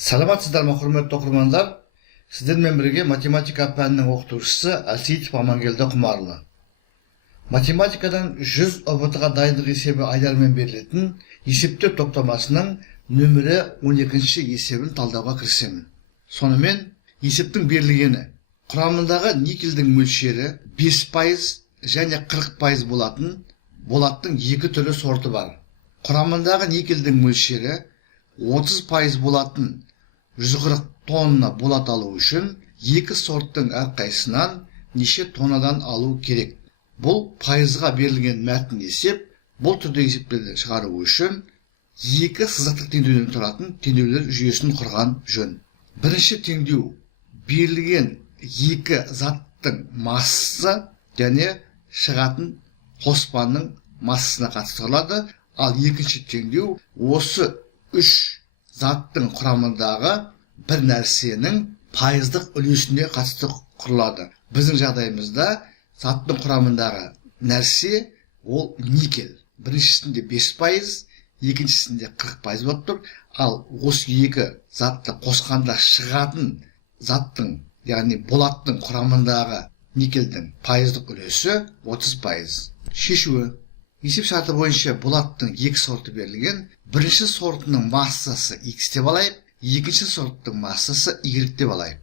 Саламатсыздар ма, құрметті оқырмандар? Сіздермен бірге математика пәнінің оқытушысы Әлсейітов Амангелді Құмарлы. Математикадан 100 ұбт-ға дайындық есебі айдармен берілетін есептер топтамасының нөмірі 12-ші есебін талдауға кірісемін. Сонымен есептің берілгені құрамындағы никельдің мөлшері 5% және 40% болаттың екі түрлі сорты бар. Құрамындағы никельдің мөлшері 30% болатын 140 тонна болат алу үшін екі сорттың әрқайсынан неше тоннадан алу керек. Бұл пайызға берілген мәтін есеп. Бұл түрде есептерді шығару үшін екі сызықтық теңдеуден тұратын теңдеулер жүйесін құрған жөн. Бірінші теңдеу берілген екі заттың массасы және шығатын қоспаның массасына қатысты құрылады. Ал екінші теңдеу осы үш заттың құрамындағы бір нәрсенің пайыздық үлесіне қатысты құрылады. Біздің жағдайымызда заттың құрамындағы нәрсе ол никель. Біріншісінде 5%, екіншісінде 40% болып тұр. Ал осы екі затты қосқанда шығатын заттың, яғни болаттың құрамындағы никельдің пайыздық үлесі 30%. Шешуі: есеп шарты бойынша болаттың екі сорты берілген. Бірінші сортының массасы X деп алайық, екінші сорттың массасы Y деп алайық.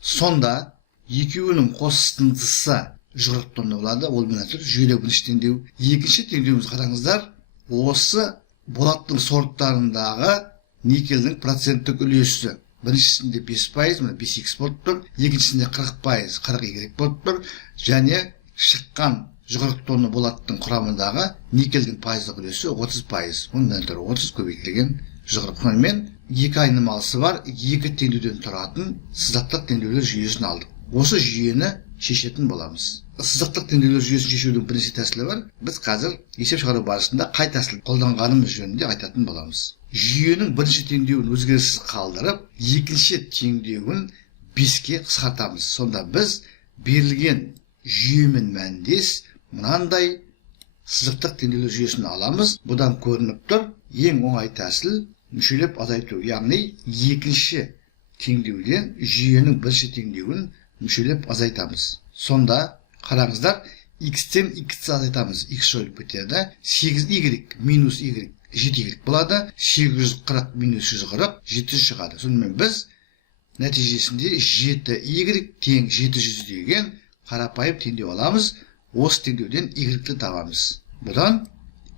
Сонда екеуінің қосындысы 140 тонна болады. Ол менатыр жүйелі бірінші теңдеу. Екінші теңдеуіміз қараңыздар, осы болаттың сорттарындағы никельдің проценттік үлесі. Біріншісінде 5%, 5X болып тұр, екіншісінде 40%, 40Y болып тұр, және шыққан 140 тонна болаттың құрамындағы никельдің пайыздық үлесі 30%. Ондан тұры 30 көбейтілген 140. Сонымен екі айнымалысы бар, екі теңдеуден тұратын сызықтық теңдеулер жүйесін алдық. Осы жүйені шешетін боламыз. Сызықтық теңдеулер жүйесін шешудің бірінші тәсілі бар. Біз қазір есеп шығару барысында қай тәсіл қолданғанымыз жөнінде айтатын боламыз. Жүйенің бірінші теңдеуін өзгеріссіз қалдырып, екінші теңдеуін 5-ке қысқартамыз. Сонда біз берілген жүйемен мәндес мынандай сызықтық теңдеулер жүйесін аламыз. Бұдан көрініп тұр, ең оңай тәсіл мүшелеп азайту. Яғни екінші теңдеуден жүйенің бірінші теңдеуін мүшелеп азайтамыз. Сонда қараңыздар, X-тен X-ті азайтамыз. X жойылып кетеді. 8Y минус Y 7Y болады. 840 минус 140 700 шығады. Сонымен біз нәтижесінде 7Y тең 700 деген қарапайым теңдеу аламыз. Осы теңдеуден Y-ті табамыз. Бұдан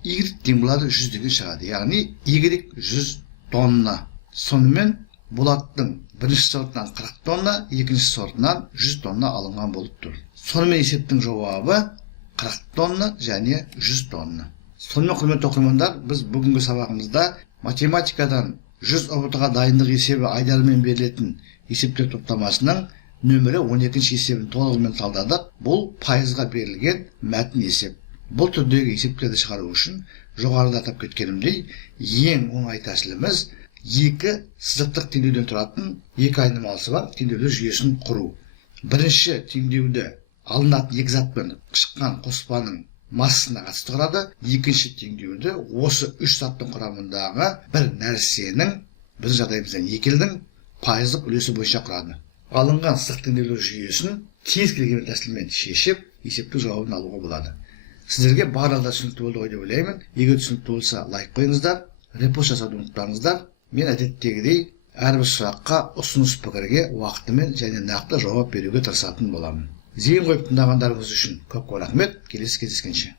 Y тең болады 100 деген шығады. Яғни Y 100 тонна. Сонымен болаттың бірінші сортынан 40 тонна, екінші сортынан 100 тонна алынған болып тұр. Сонымен есептің жауабы 40 тонна және 100 тонна. Сонымен құрметті оқырмандар, біз бүгінгі сабағымызда математикадан 100 ұбт-ға дайындық есебі айдармен берілетін есептер топтамасының нөмірі 12-ші есебін толығымен талдадық. Бұл пайызға берілген мәтін есеп. Бұл түрдегі есептерді шығару үшін жоғарыда атап кеткенімдей, ең оңай тәсіліміз екі сызықтық теңдеуден тұратын екі айнымалысы бар теңдеулер жүйесін құру. Бірінші теңдеуді алынатын екі затпен шыққан қоспаның массасына қатысты құрады. Екінші теңдеуді осы үш заттың құрамындағы бір нәрсенің, біздің жағдайымызда никельдің пайыздық үлесі бойынша құрады. Алынған сызықтық теңдеулер жүйесін кез келген тәсілмен шешіп, есептің жауабын алуға болады. Сіздерге барлығы түсінікті болды ғой деп ойлаймын. Егер түсінікті болса, лайк қойыңыздар, репост жасауды ұмытпаңыздар. Мен әдеттегідей әрбір сұраққа, ұсыныс пікірге уақытымен және нақты жауап беруге тырысатын боламын. Зейін қойып тыңдағандарыңыз үшін көп рахмет. Келесі кездескенше.